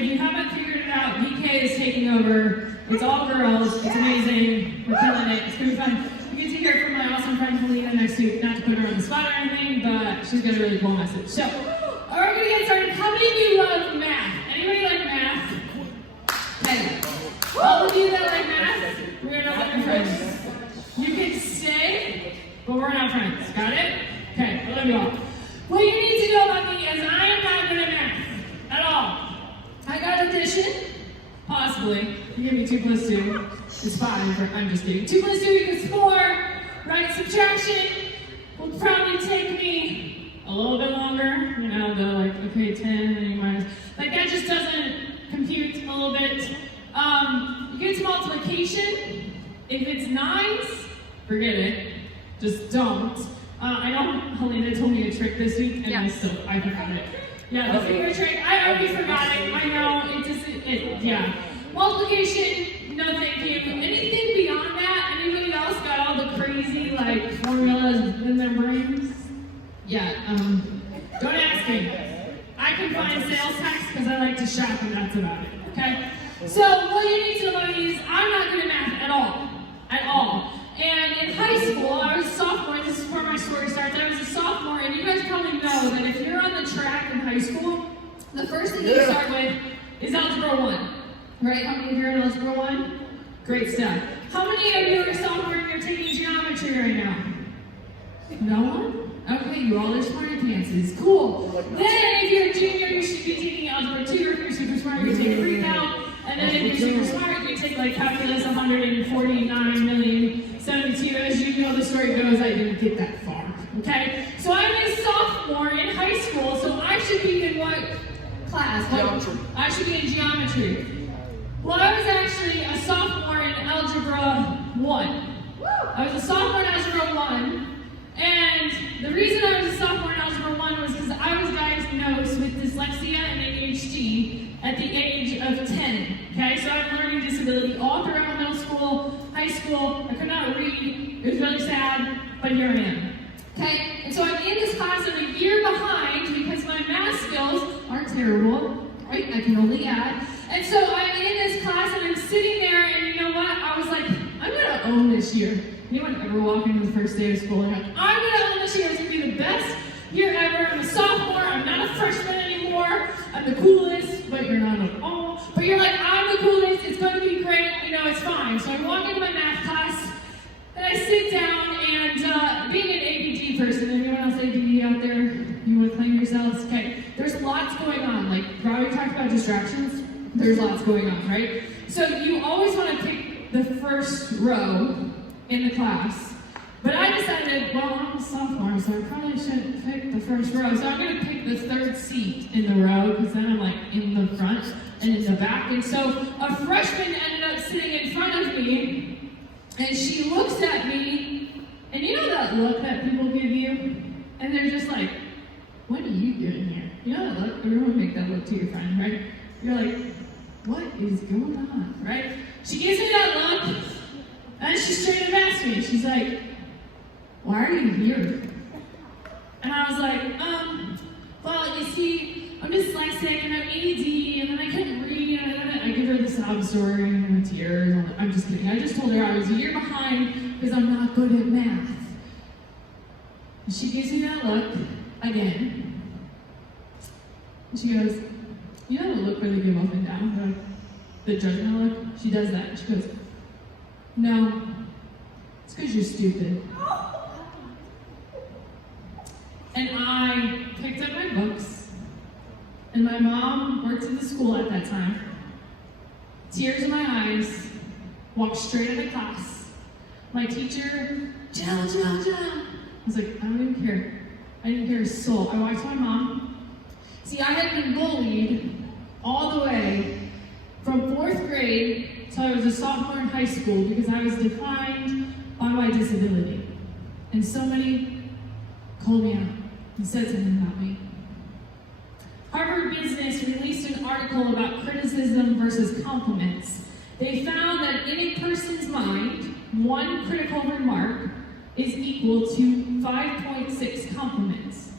if you haven't figured it out, BK is taking over. It's all girls. It's amazing. We're killing it. It's going to be fun. You get to hear from my awesome friend Helena next week. Not to put her on the spot or anything, but she's got a really cool message. So, all right, we're going to get started. How many of you love math? Anybody like math? Okay. All of you that like math, we're not your friends. You can stay, but we're not friends. Got it? Okay, I love you all. What you need to know about me is I am not good at math at all. I got addition, possibly. You give me 2 plus 2, it's 5. I'm just kidding. 2 plus 2 equals 4. Right? Subtraction will probably take me a little bit longer. You know, the like, okay, 10 and then you minus. Like that just doesn't compute a little bit. You get to multiplication. If it's 9s, forget it. Just don't. I know Helena told me a trick this week, and I forgot it. Yeah, the finger trick, I already forgot it. I know, yeah. Multiplication, no thank you. Anything beyond that, anybody else got all the crazy, like, formulas in their brains? Yeah, don't ask me. I can find sales tax because I like to shop, and that's about it, okay? So, what you need to know is I'm not good at math at all. At all. And in high school, I was a sophomore, and this is where my story starts. I was a sophomore, and you guys probably know that if you're on the track in high school, the first thing you start with is Algebra 1. Right? How many of you are in Algebra 1? Great stuff. How many of you are sophomore and you're taking geometry right now? No one? Okay, you all are smarty pantses. Cool. Then if you're a junior, you should be taking Algebra 2, or if you're super smart, you take pre-calc. And then if you're super smart, you take like calculus 149,072,072. As you know the story goes, I didn't get that far. Okay? So I'm a sophomore in high school, so I should be in what class? Geometry. I should be in geometry. Well, I was actually a sophomore in Algebra 1. I was a sophomore in Algebra 1. And the reason I was a sophomore in Algebra 1 was because I was diagnosed with dyslexia and ADHD at the age of 10. Okay, so I had a learning disability all throughout middle school, high school. I could not read. It was really sad, but here I am. Okay, and so I'm in this class. I'm a year behind because my math skills are terrible. Right, I can only add. And so I'm in this class and I'm sitting there, and you know what? I was like, I'm gonna own this year. Anyone ever walk into the first day of school and go, I'm gonna own this year. It's gonna be the best year ever. I'm a sophomore. I'm not a freshman anymore. I'm the coolest, but you're not at all. But you're like, I'm the coolest. It's going to be great. You know, it's fine. So I walk into my math class, and I sit down, and being an APD person, anyone else APD out there? You want to claim yourselves? Okay. There's lots going on. Like, Robbie talked about distractions. There's lots going on, right? So you always want to pick the first row in the class. But I decided, well, I'm a sophomore, so I probably shouldn't pick the first row. So I'm going to pick the third seat in the row, because then I'm like in the front and in the back. And so a freshman ended up sitting in front of me, and she looks at me, and you know that look that people give you? And they're just like, what are you doing here? You know that look? Everyone make that look to your friend, right? You're like, what is going on, right? She gives me that look, and she straight up asks me, she's like, why are you here? And I was like, well, you see, I'm dyslexic and I'm AD, and then I couldn't read, and then I give her the sob story and tears. I'm just kidding. I just told her I was a year behind because I'm not good at math. And she gives me that look again. And she goes, you know the look where they give up and down, the judgment look? She does that. She goes, no, it's because you're stupid. And I picked up my books, and my mom worked at the school at that time. Tears in my eyes, walked straight into class. My teacher, Jill. I was like, I don't even care. I didn't hear a soul. I walked to my mom. See, I had been bullied all the way from 4th grade till I was a sophomore in high school because I was defined by my disability. And somebody called me out and said something about me. Harvard Business released an article about criticism versus compliments. They found that in a person's mind, one critical remark is equal to 5.6 compliments.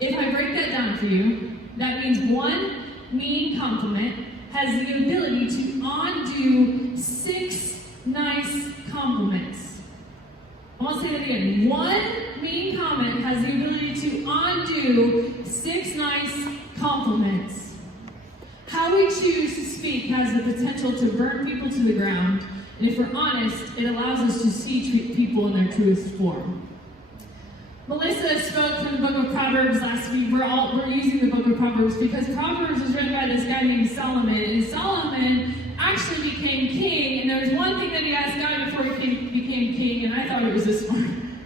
If I break that down for you, that means 1 mean compliment has the ability to undo 6 nice compliments. I want to say that again. One mean comment has the ability to undo 6 nice compliments. How we choose to speak has the potential to burn people to the ground, and if we're honest, it allows us to see people in their truest form. Melissa spoke from the book of Proverbs last week. We're using the book of Proverbs because Proverbs was written by this guy named Solomon, and Solomon actually became king, and there was one thing that he asked God before he became king, and I thought it was the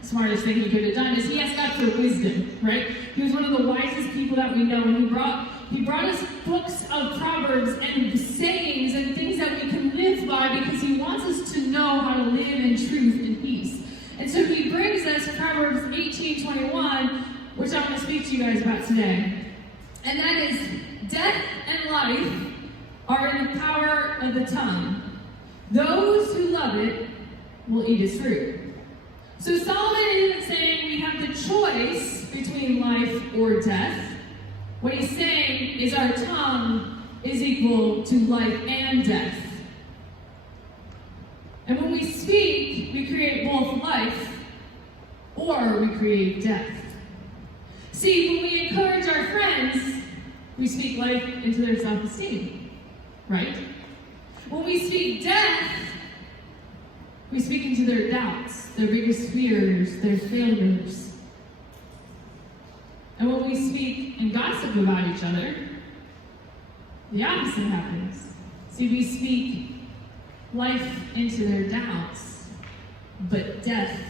smartest thing he could have done, is he asked God for wisdom, right? He was one of the wisest people that we know, and he brought us books of Proverbs and sayings and things that we can live by because he wants us to know how to live in truth and peace. And so he brings us Proverbs 18:21, which I want to speak to you guys about today. And that is, death and life are in the power of the tongue. Those who love it will eat its fruit. So Solomon isn't saying we have the choice between life or death. What he's saying is our tongue is equal to life and death. And when we speak, we create both life or we create death. See, when we encourage our friends, we speak life into their self-esteem, right? When we speak death, we speak into their doubts, their biggest fears, their failures. And when we speak and gossip about each other, the opposite happens. See, we speak life into their doubts, but death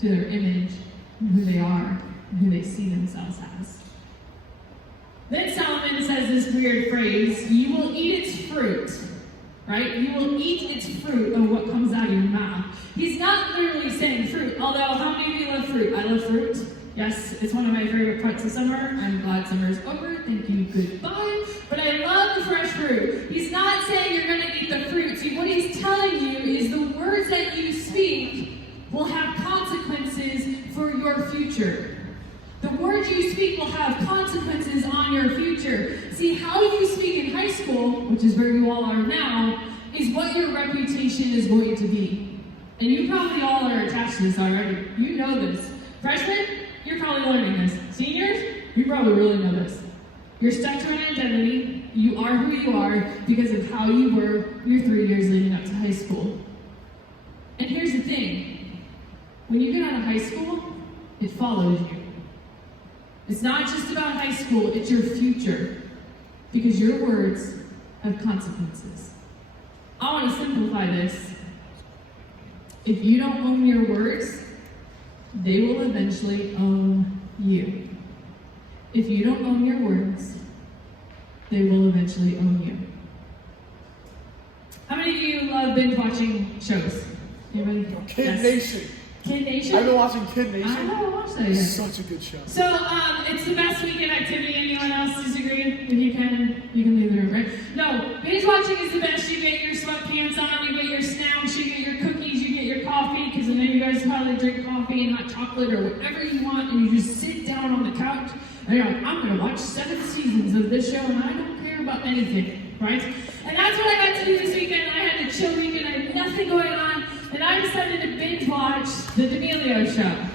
to their image and who they are and who they see themselves as. Then Solomon says this weird phrase, you will eat its fruit, right? You will eat its fruit of what comes out of your mouth. He's not literally saying fruit, although how many of you love fruit? I love fruit. Yes, it's one of my favorite parts of summer. I'm glad summer is over. Thank you, goodbye. But I love the fresh fruit. He's not saying you're going to eat the fruit. See, what he's telling you is the words that you speak will have consequences for your future. The words you speak will have consequences on your future. See, how you speak in high school, which is where you all are now, is what your reputation is going to be. And you probably all are attached to this already. You know this. Freshmen, you're probably learning this. Seniors, you probably really know this. You're stuck to an identity. You are who you are because of how you were your 3 years leading up to high school. And here's the thing. When you get out of high school, it follows you. It's not just about high school, it's your future. Because your words have consequences. I want to simplify this. If you don't own your words, they will eventually own you. If you don't own your words, they will eventually own you. How many of you love binge watching shows? Anybody? Kid Nation. Kid Nation? I've been watching Kid Nation. I haven't watched that yet. It's such a good show. So, it's the best weekend activity. Anyone else disagree? If you can leave the room, right? No, binge watching is the best. You get your sweatpants on, you get your snacks, you get your cookies, you get your coffee, because I know you guys probably drink coffee and hot chocolate or whatever you want, and you just sit down on the couch, and you're like, I'm going to watch 7 seasons of this show, and I don't care about anything, right? And that's what I got to do this weekend. I had a chill weekend, I had nothing going on, and I decided to binge watch The D'Amelio Show.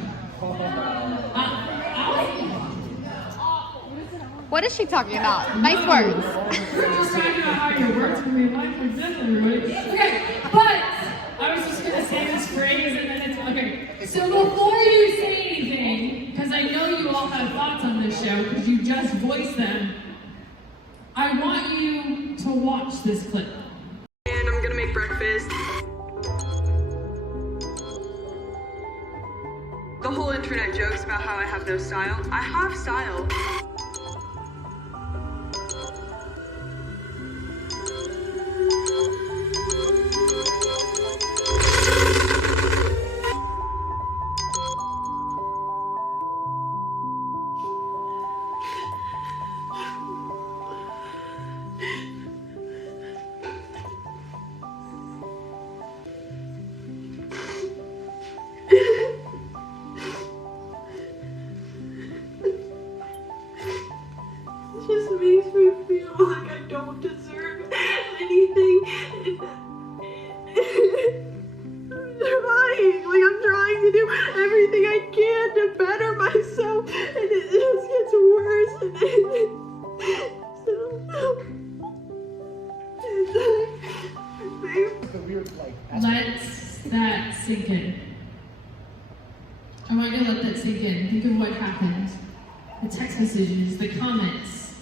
What is she talking about? Nice words. We're just talking about how your words can be life or death, everybody. Okay, but I was just going to say this phrase, and then it's, okay. So before you say anything, because I know you all have thoughts on this show, because you just voiced them, I want you to watch this clip. And I'm gonna make breakfast. The whole internet jokes about how I have no style. I have style. just makes me feel like I don't deserve anything. I'm trying to do everything I can to better myself, and it just gets worse. The weird, like, Let that sink in. I want you to let that sink in. Think of what happened. The text messages, the comments.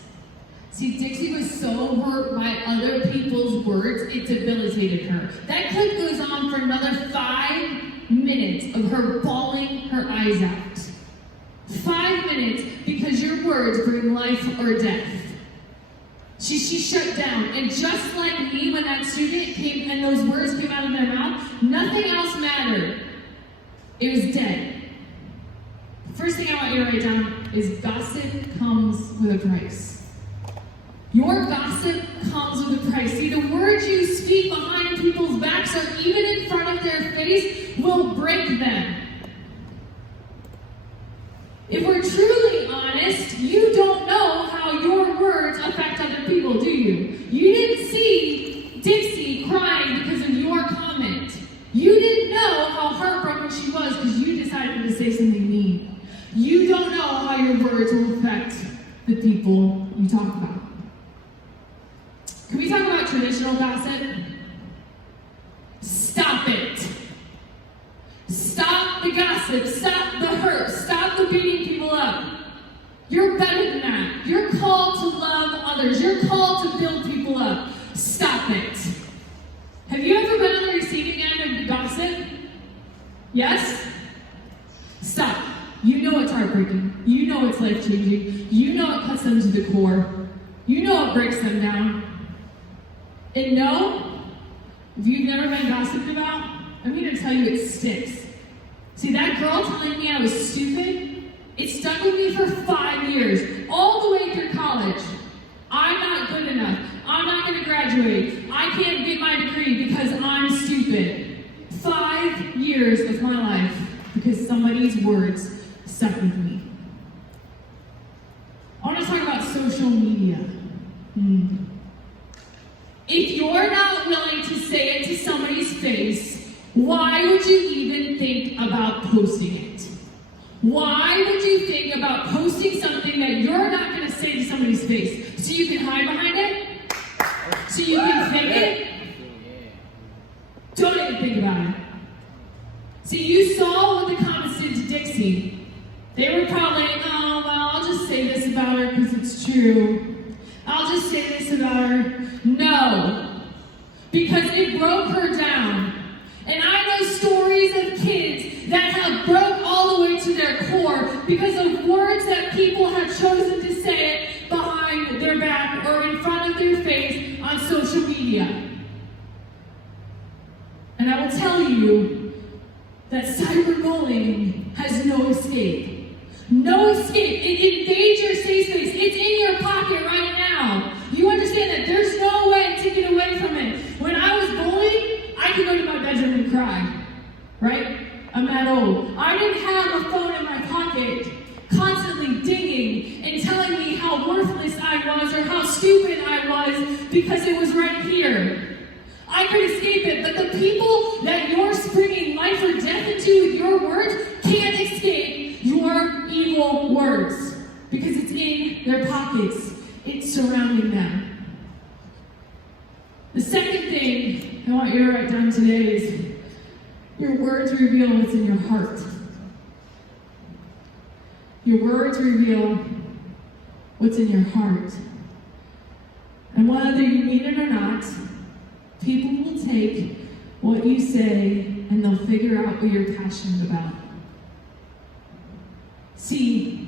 See, Dixie was so hurt by other people's words, it debilitated her. That clip goes on for another 5 minutes of her bawling her eyes out. 5 minutes because your words bring life or death. She shut down, and just like me when that student came and those words came out of their mouth, nothing else mattered. It was dead. First thing I want you to write down is gossip comes with a price. Your gossip comes with a price. See, the words you speak behind people's backs or even in front of their face will break them. If we're truly honest, you don't know how your words affect other people, do you? You didn't see Dixie crying because of your comment. You didn't know how heartbroken she was because you decided to say something mean. You don't know how your words will affect the people you talk about. Can we talk about traditional gossip? Stop it. Stop the gossip. Stop the hurt. Stop the beating people up. You're better than that. You're called to love others. You're called to build people up. Stop it. Have you ever been on the receiving end of gossip? Yes? Stop. You know it's heartbreaking. You know it's life-changing. You know it cuts them to the core. You know it breaks them down. And no, if you've never been gossiped about, I'm going to tell you it sticks. See, that girl telling me I was stupid, it stuck with me for 5 years, all the way through college. I'm not good enough. I'm not going to graduate. I can't get my degree because I'm stupid. 5 years of my life because somebody's words stuck with me. I want to talk about social media. If you're not willing to say it to somebody's face, why would you even think about posting it? Why would you think about posting something that you're not going to say to somebody's face? So you can hide behind it? So you can fake it? Don't even think about it. See, you saw what the comments did to Dixie. They were probably, oh, well, I'll just say this about her because it's true. I'll just say this about her. No, because it broke her down. And I know stories of kids that have broke all the way to their core because of words that people have chosen to say it behind their back or in front of their face on social media. And I will tell you that cyberbullying has no escape. No escape. It invades your safe space. It's in your pocket right now. You understand that there's no way to get away from it. When I was bullied, I could go to my bedroom and cry. Right? I'm that old. I didn't have a phone in my pocket constantly dinging and telling me how worthless I was or how stupid I was because it was right here. I could escape it, but the people that you're springing life or death into with your words can't escape your evil words because it's in their pockets. It's surrounding them. The second thing I want you to write down today is your words reveal what's in your heart. Your words reveal what's in your heart. And whether you mean it or not, people will take what you say and they'll figure out what you're passionate about. See,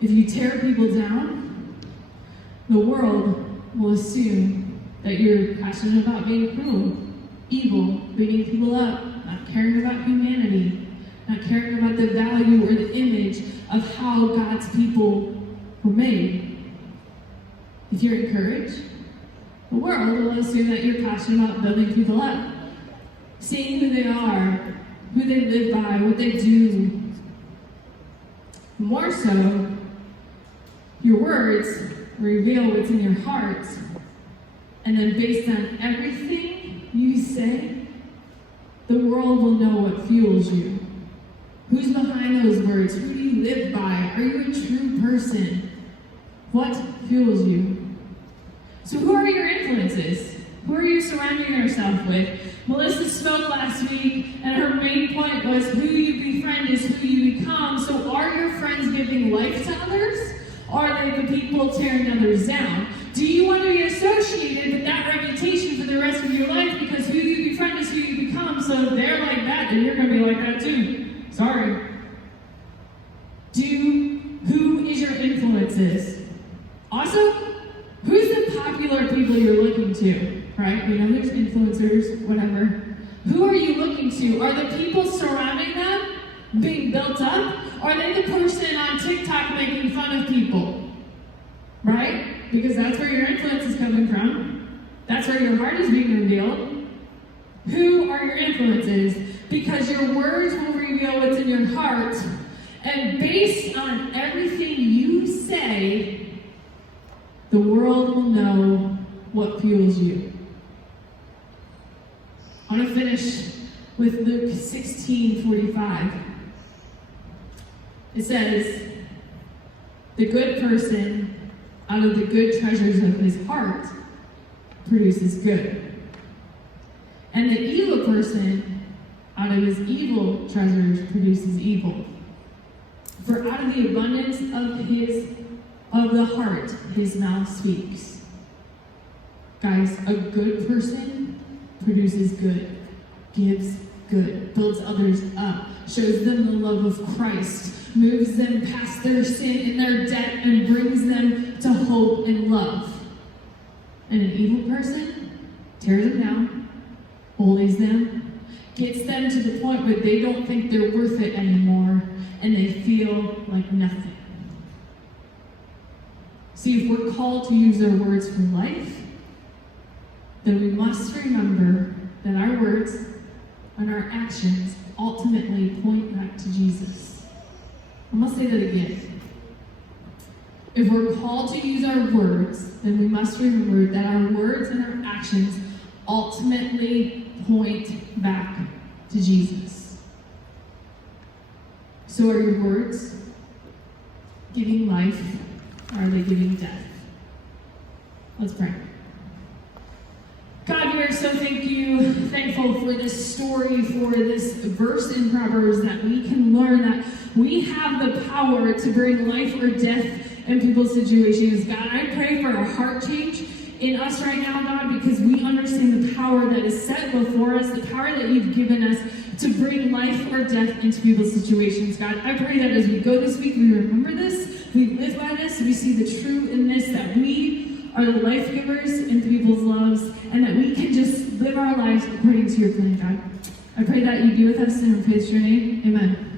if you tear people down, the world will assume that you're passionate about being cruel, evil, beating people up, not caring about humanity, not caring about the value or the image of how God's people were made. If you're encouraged, the world will assume that you're passionate about building people up, seeing who they are, who they live by, what they do. More so, your words reveal what's in your heart, and then based on everything you say, the world will know what fuels you. Who's behind those words? Who do you live by? Are you a true person? What fuels you? So who are your influences? Who are you surrounding yourself with? Melissa spoke last week, and her main point was who you befriend is who you become. So are your friends giving life to others? Or are they the people tearing others down? Do you want to be associated with that reputation for the rest of your life because who you befriend is who you become? So if they're like that, then you're going to be like that too. Sorry. Who is your influences? Also, who's the popular people you're looking to? Right? You know, there's influencers, whatever. Who are you looking to? Are the people surrounding them being built up? Or are they the person on TikTok making fun of people? Right? Because that's where your influence is coming from. That's where your heart is being revealed. Who are your influences? Because your words will reveal what's in your heart. And based on everything you say, the world will know what fuels you. I want to finish with Luke 16:45. It says, the good person out of the good treasures of his heart produces good. And the evil person out of his evil treasures produces evil. For out of the abundance of the heart, his mouth speaks. Guys, a good person produces good, gives good, builds others up, shows them the love of Christ, moves them past their sin and their debt, and brings them to hope and love. And an evil person tears them down, bullies them, gets them to the point where they don't think they're worth it anymore, and they feel like nothing. See, if we're called to use our words for life, then we must remember that our words and our actions ultimately point back to Jesus. I must say that again. If we're called to use our words, then we must remember that our words and our actions ultimately point back to Jesus. So are your words giving life, or are they giving death? Let's pray. God, we are so thankful for this story, for this verse in Proverbs, that we can learn that we have the power to bring life or death in people's situations. God, I pray for a heart change in us right now, God, because we understand the power that is set before us, the power that you've given us to bring life or death into people's situations. God, I pray that as we go this week, we remember this, we live by this, we see the true in this, that we are the life givers into people's lives, and that we can just live our lives according to your plan, God. I pray that you be with us, and we praise your name. Amen.